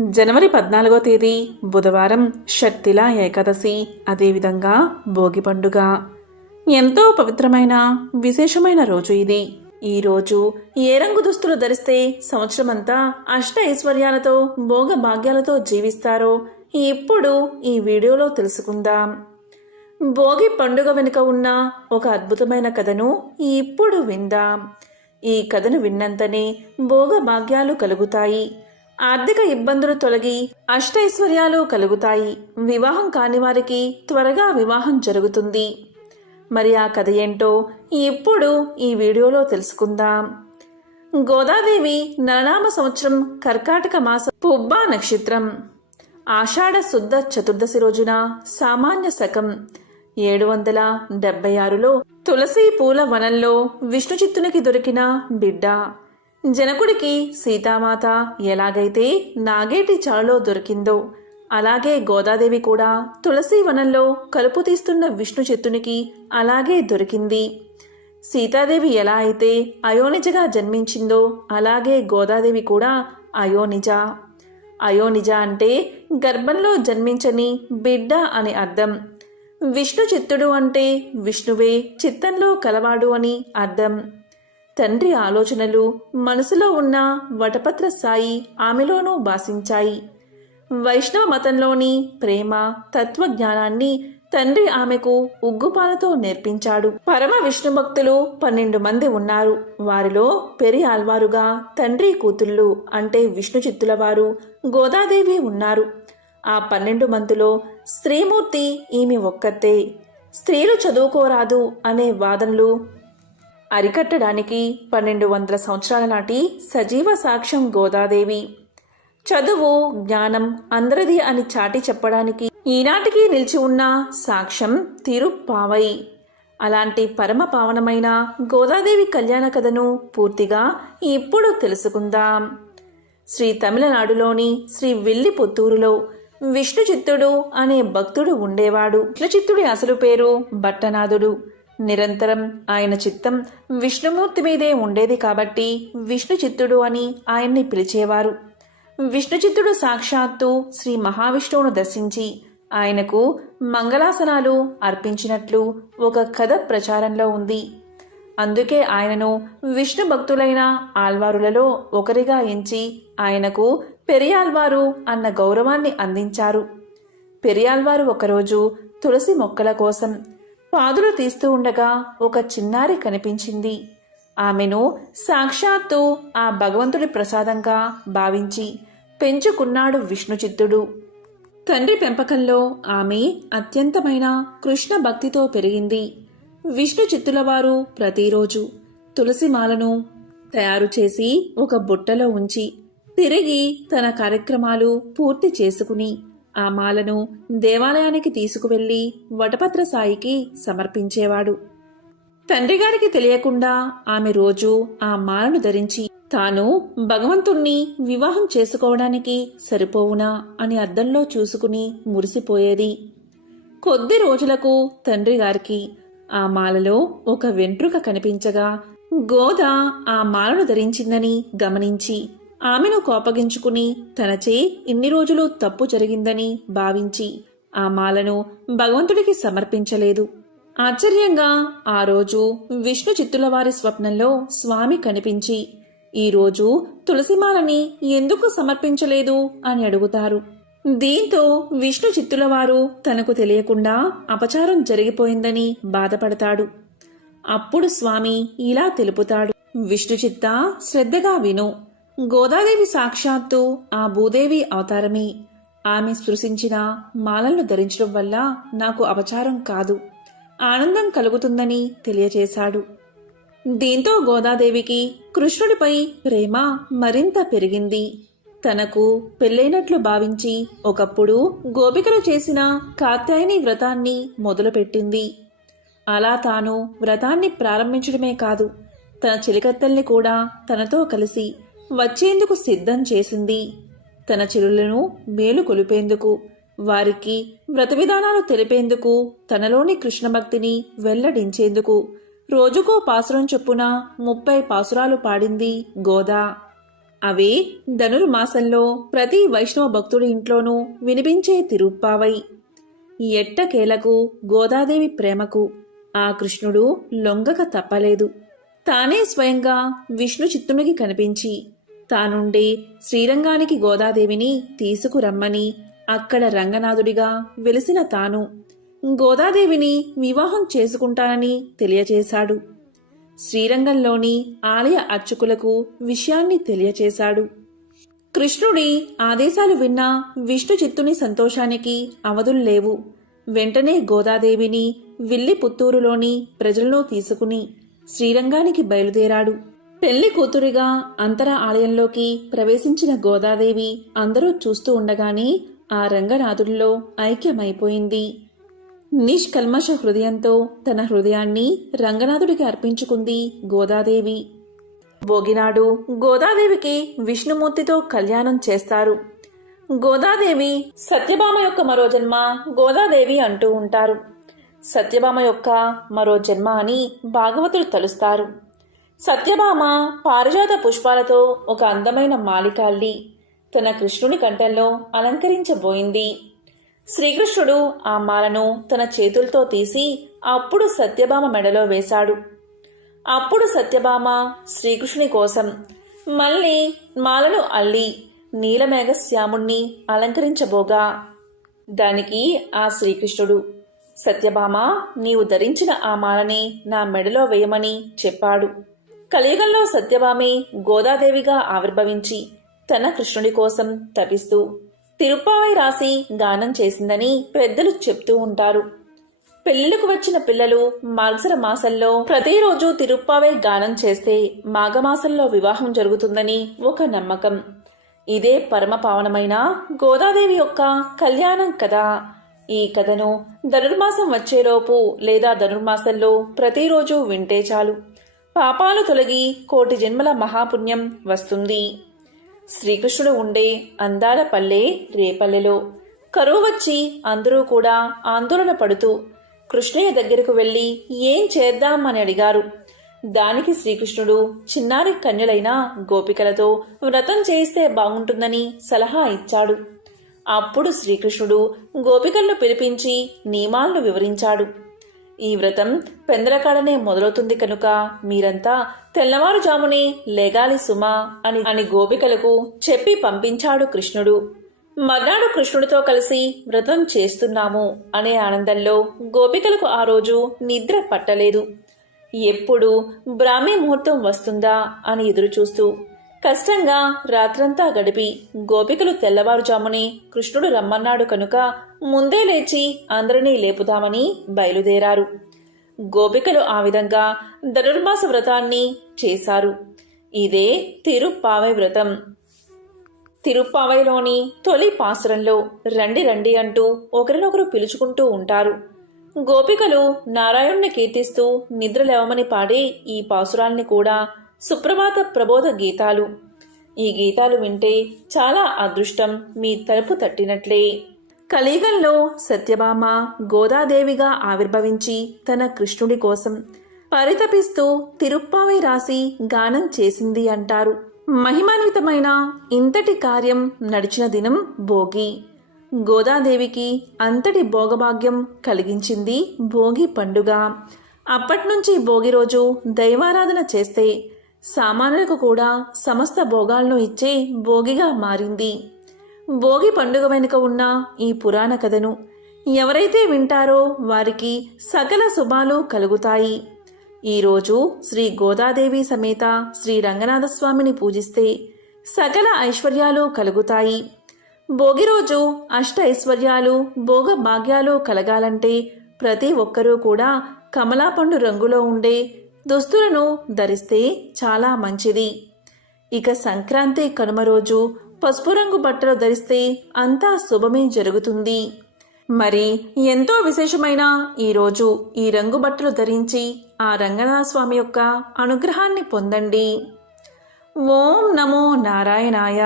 జనవరి పద్నాలుగో తేదీ బుధవారం షట్తిల ఏకాదశి అదేవిధంగా భోగి పండుగ. ఎంతో పవిత్రమైన విశేషమైన రోజు ఇది. ఈ రోజు ఏ రంగు దుస్తులు ధరిస్తే సంవత్సరమంతా అష్ట ఐశ్వర్యాలతో భోగ భాగ్యాలతో జీవిస్తారో ఇప్పుడు ఈ వీడియోలో తెలుసుకుందాం. భోగి పండుగ వెనుక ఉన్న ఒక అద్భుతమైన కథను ఇప్పుడు విందాం. ఈ కథను విన్నంతనే భోగ భాగ్యాలు కలుగుతాయి. ఆర్థిక ఇబ్బందులు తొలగి అష్టైశ్వర్యాలు కలుగుతాయి. వివాహం కాని వారికి త్వరగా వివాహం జరుగుతుంది. మరి ఆ కథ ఏంటో ఇప్పుడు ఈ వీడియోలో తెలుసుకుందాం. గోదాదేవి నరనామ సంవత్సరం కర్కాటక మాస పుబ్బా నక్షత్రం. ఆషాఢ శుద్ధ చతుర్దశి రోజున సామాన్య శకం. ఏడు వందల డెబ్బై ఆరులో తులసి పూల వనంలో విష్ణుచిత్తునికి దొరికిన బిడ్డ. జనకుడికి సీతామాత ఎలాగైతే నాగేటి చాలో దొరికిందో అలాగే గోదాదేవి కూడా తులసి వనంలో కలుపు తీస్తున్న విష్ణు చిత్తునికి అలాగే దొరికింది. సీతాదేవి ఎలా అయితే అయోనిజగా జన్మించిందో అలాగే గోదాదేవి కూడా అయోనిజ. అయోనిజ అంటే గర్భంలో జన్మించని బిడ్డ అని అర్థం. విష్ణు చిత్తుడు అంటే విష్ణువే చిత్తంలో కలవాడు అని అర్థం. తండ్రి ఆలోచనలు మనసులో ఉన్న వటపత్ర సాయి ఆమెలోనూ భాషించాయి వైష్ణవ మతంలోని ప్రేమ తత్వజ్ఞానాన్ని తండ్రి ఆమెకు ఉగ్గుపాలతో నేర్పించాడు. పరమ విష్ణు భక్తులు పన్నెండు మంది ఉన్నారు. వారిలో పెరి ఆల్వారుగా తండ్రి కూతుళ్ళు అంటే విష్ణు చిత్తుల వారు గోదాదేవి ఉన్నారు. ఆ పన్నెండు మందిలో స్త్రీమూర్తి ఈమె ఒక్కతే. స్త్రీలు చదువుకోరాదు అనే వాదనలు అరికట్టడానికి పన్నెండు వందల సంవత్సరాల నాటి సజీవ సాక్ష్యం గోదాదేవి. చదువు జ్ఞానం అందరిది అని చాటి చెప్పడానికి ఈనాటికి నిలిచి ఉన్న సాక్ష్యం తిరుప్పావై. అలాంటి పరమ పావనమైన గోదాదేవి కళ్యాణ కథను పూర్తిగా ఇప్పుడు తెలుసుకుందాం. శ్రీ తమిళనాడులోని శ్రీ విల్లి పుత్తూరులో విష్ణు చిత్తుడు అనే భక్తుడు ఉండేవాడు. విష్ణు చిత్తుడి అసలు పేరు భట్టనాథుడు. నిరంతరం ఆయన చిత్తం విష్ణుమూర్తి మీదే ఉండేది కాబట్టి విష్ణుచిత్తుడు అని ఆయన్ని పిలిచేవారు. విష్ణుచిత్తుడు సాక్షాత్తు శ్రీ మహావిష్ణువును దర్శించి ఆయనకు మంగళాసనాలు అర్పించినట్లు ఒక కథ ప్రచారంలో ఉంది. అందుకే ఆయనను విష్ణు భక్తులైన ఆల్వారులలో ఒకరిగా ఎంచి ఆయనకు పెరియాల్వారు అన్న గౌరవాన్ని అందించారు. పెరియాల్వారు ఒకరోజు తులసి మొక్కల కోసం పాదులు తీస్తూ ఉండగా ఒక చిన్నారి కనిపించింది. ఆమెను సాక్షాత్తు ఆ భగవంతుడి ప్రసాదంగా భావించి పెంచుకున్నాడు విష్ణుచిత్తుడు. తండ్రి పెంపకంలో ఆమె అత్యంతమైన కృష్ణ భక్తితో పెరిగింది. విష్ణు చిత్తులవారు ప్రతిరోజు తులసిమాలను తయారు చేసి ఒక బుట్టలో ఉంచి తిరిగి తన కార్యక్రమాలు పూర్తి చేసుకుని ఆ మాలను దేవాలయానికి తీసుకువెళ్ళి వటపత్ర సాయికి సమర్పించేవాడు. తండ్రిగారికి తెలియకుండా ఆమె రోజు ఆ మాలను ధరించి తాను భగవంతుణ్ణి వివాహం చేసుకోవడానికి సరిపోవునా అని అద్దంలో చూసుకుని మురిసిపోయేది. కొద్ది రోజులకు తండ్రిగారికి ఆ మాలలో ఒక వెంట్రుక కనిపించగా గోద ఆ మాలను ధరించిందని గమనించి ఆమెను కోపగించుకుని తనచే ఇన్ని రోజులు తప్పు జరిగిందని భావించి ఆ మాలను భగవంతుడికి సమర్పించలేదు. ఆశ్చర్యంగా ఆ రోజు విష్ణు చిత్తులవారి స్వప్నంలో స్వామి కనిపించి ఈరోజు తులసిమాలని ఎందుకు సమర్పించలేదు? అని అడుగుతారు. దీంతో విష్ణు చిత్తులవారు తనకు తెలియకుండా అపచారం జరిగిపోయిందని బాధపడతాడు. అప్పుడు స్వామి ఇలా తెలుపుతాడు విష్ణు చిత్త శ్రద్ధగా విను. గోదాదేవి సాక్షాత్తు ఆ భూదేవి అవతారమే. ఆమె స్పృశించిన మాలలను ధరించడం వల్ల నాకు అపచారం కాదు. ఆనందం కలుగుతుందని తెలియచేశాడు. దీంతో గోదాదేవికి కృష్ణుడిపై ప్రేమ మరింత పెరిగింది. తనకు పెళ్ళైనట్లు భావించి ఒకప్పుడు గోపికలు చేసిన కాత్యాయని వ్రతాన్ని మొదలుపెట్టింది. అలా తాను వ్రతాన్ని ప్రారంభించడమే కాదు తన చిలికత్తల్ని కూడా తనతో కలిసి వచ్చేందుకు సిద్ధం చేసింది. తన చెరులను మేలు కొలిపేందుకు వారికి వ్రత విధానాలు తెలిపేందుకు తనలోని కృష్ణభక్తిని వెల్లడించేందుకు రోజుకో పాసురం చొప్పున ముప్పై పాసురాలు పాడింది గోదా. అవి ధనుర్మాసంలో ప్రతి వైష్ణవ భక్తుడి ఇంట్లోనూ వినిపించే తిరుప్పావై. ఎట్టకేలకు గోదాదేవి ప్రేమకు ఆ కృష్ణుడు లొంగక తప్పలేదు. తానే స్వయంగా విష్ణు చిత్తునికి కనిపించి తానుండే శ్రీరంగానికి గోదాదేవిని తీసుకురమ్మని అక్కడ రంగనాథుడిగా వెలిసిన తాను గోదాదేవిని వివాహం చేసుకుంటానని తెలియచేశాడు. శ్రీరంగంలోని ఆలయ అర్చకులకు విషయాన్ని తెలియచేశాడు. కృష్ణుడి ఆదేశాలు విన్న విష్ణు చిత్తుని సంతోషానికి అవధులు లేవు. వెంటనే గోదాదేవిని విల్లి పుత్తూరులోని ప్రజలను తీసుకుని శ్రీరంగానికి బయలుదేరాడు. పెళ్ళి కూతురిగా అంతర ఆలయంలోకి ప్రవేశించిన గోదాదేవి అందరూ చూస్తూ ఉండగానే ఆ రంగనాథుల్లో ఐక్యమైపోయింది. నిష్కల్మష హృదయంతో తన హృదయాన్ని రంగనాథుడికి అర్పించుకుంది గోదాదేవి. భోగినాడు గోదాదేవికి విష్ణుమూర్తితో కళ్యాణం చేస్తారు. గోదాదేవి సత్యభామ యొక్క మరో జన్మ గోదాదేవి అంటూ ఉంటారు. సత్యభామ యొక్క మరో జన్మ అని భాగవతులు తలుస్తారు. సత్యభామ పారిజాత పుష్పాలతో ఒక అందమైన మాలికాల్లి తన కృష్ణుని కంఠంలో అలంకరించబోయింది. శ్రీకృష్ణుడు ఆ మాలను తన చేతులతో తీసి అప్పుడు సత్యభామ మెడలో వేశాడు. అప్పుడు సత్యభామ శ్రీకృష్ణుని కోసం మళ్ళీ మాలను అల్లి నీలమేఘ శ్యాముణ్ణి అలంకరించబోగా. దానికి ఆ శ్రీకృష్ణుడు సత్యభామ నీవు ధరించిన ఆ మాలని నా మెడలో వేయమని చెప్పాడు. కలియుగంలో సత్యభామే గోదాదేవిగా ఆవిర్భవించి తన కృష్ణుడి కోసం తపిస్తూ తిరుప్పావై రాసి గానం చేసిందని పెద్దలు చెప్తూ ఉంటారు. పెళ్ళిలకు వచ్చిన పిల్లలు మార్గశిర మాసంలో ప్రతిరోజు తిరుప్పావై గానం చేస్తే మాఘమాసంలో వివాహం జరుగుతుందని ఒక నమ్మకం. ఇదే పరమ పావనమైన గోదాదేవి యొక్క కళ్యాణం కదా. ఈ కథను ధనుర్మాసం వచ్చేలోపు లేదా ధనుర్మాసంలో ప్రతిరోజు వింటే చాలు. పాపాలు తొలగి కోటి జన్మల మహాపుణ్యం వస్తుంది. శ్రీకృష్ణుడు ఉండే అందాల పల్లె రేపల్లెలో. కరువు వచ్చి అందరూ కూడా ఆందోళన పడుతూ కృష్ణయ్య దగ్గరకు వెళ్ళి ఏం చేద్దాం అని అడిగారు. దానికి శ్రీకృష్ణుడు చిన్నారి కన్యలైన గోపికలతో వ్రతం చేయిస్తే బాగుంటుందని సలహా ఇచ్చాడు. అప్పుడు శ్రీకృష్ణుడు గోపికలను పిలిపించి నియమాలను వివరించాడు. ఈ వ్రతం పెందరకాడనే మొదలవుతుంది కనుక మీరంతా తెల్లవారుజామునే లేగాలి సుమా అని అని గోపికలకు చెప్పి పంపించాడు కృష్ణుడు. మర్నాడు కృష్ణుడితో కలిసి వ్రతం చేస్తున్నాము అనే ఆనందంలో గోపికలకు ఆ రోజు నిద్ర పట్టలేదు. ఎప్పుడు బ్రాహ్మీ ముహూర్తం వస్తుందా అని ఎదురుచూస్తూ కష్టంగా రాత్రంతా గడిపి గోపికలు తెల్లవారుజామునే కృష్ణుడు రమ్మన్నాడు కనుక ముందే లేచి అందరినీ లేపుదామని బయలుదేరారు. గోపికలు ఆ విధంగా ధనుర్మాస వ్రతాన్ని చేశారు. ఇదే తిరుప్పావై వ్రతం. తిరుప్పావైలోని తొలి పాసురంలో రండి రండి అంటూ ఒకరినొకరు పిలుచుకుంటూ ఉంటారు. గోపికలు నారాయణ్ణి కీర్తిస్తూ నిద్రలేవమని పాడే ఈ పాసురాల్ని కూడా సుప్రభాత ప్రబోధ గీతాలు. ఈ గీతాలు వింటే చాలా అదృష్టం మీ తలుపు తట్టినట్లే. కలియుగంలో సత్యభామ గోదాదేవిగా ఆవిర్భవించి తన కృష్ణుడి కోసం పరితపిస్తూ తిరుప్పావై రాసి గానం చేసింది అంటారు. మహిమాన్వితమైన ఇంతటి కార్యం నడిచిన దినం భోగి. గోదాదేవికి అంతటి భోగభాగ్యం కలిగించింది భోగి పండుగ. అప్పట్నుంచి భోగి రోజు దైవారాధన చేస్తే సామాన్యులకు కూడా సమస్త భోగాలను ఇచ్చే భోగిగా మారింది. భోగి పండుగ వెనుక ఉన్న ఈ పురాణ కథను ఎవరైతే వింటారో వారికి సకల శుభాలు కలుగుతాయి. ఈరోజు శ్రీ గోదాదేవి సమేత శ్రీ రంగనాథస్వామిని పూజిస్తే సకల ఐశ్వర్యాలు కలుగుతాయి. భోగి రోజు అష్ట ఐశ్వర్యాలు భోగ భాగ్యాలు కలగాలంటే ప్రతి ఒక్కరూ కూడా కమలాపండు రంగులో ఉండే దుస్తులను ధరిస్తే చాలా మంచిది. ఇక సంక్రాంతి కనుమ రోజు పసుపు రంగు బట్టలు ధరిస్తే అంతా శుభమే జరుగుతుంది. మరి ఎంతో విశేషమైన ఈరోజు ఈ రంగు బట్టలు ధరించి ఆ రంగనాథ స్వామి యొక్క అనుగ్రహాన్ని పొందండి. ఓం నమో నారాయణాయ.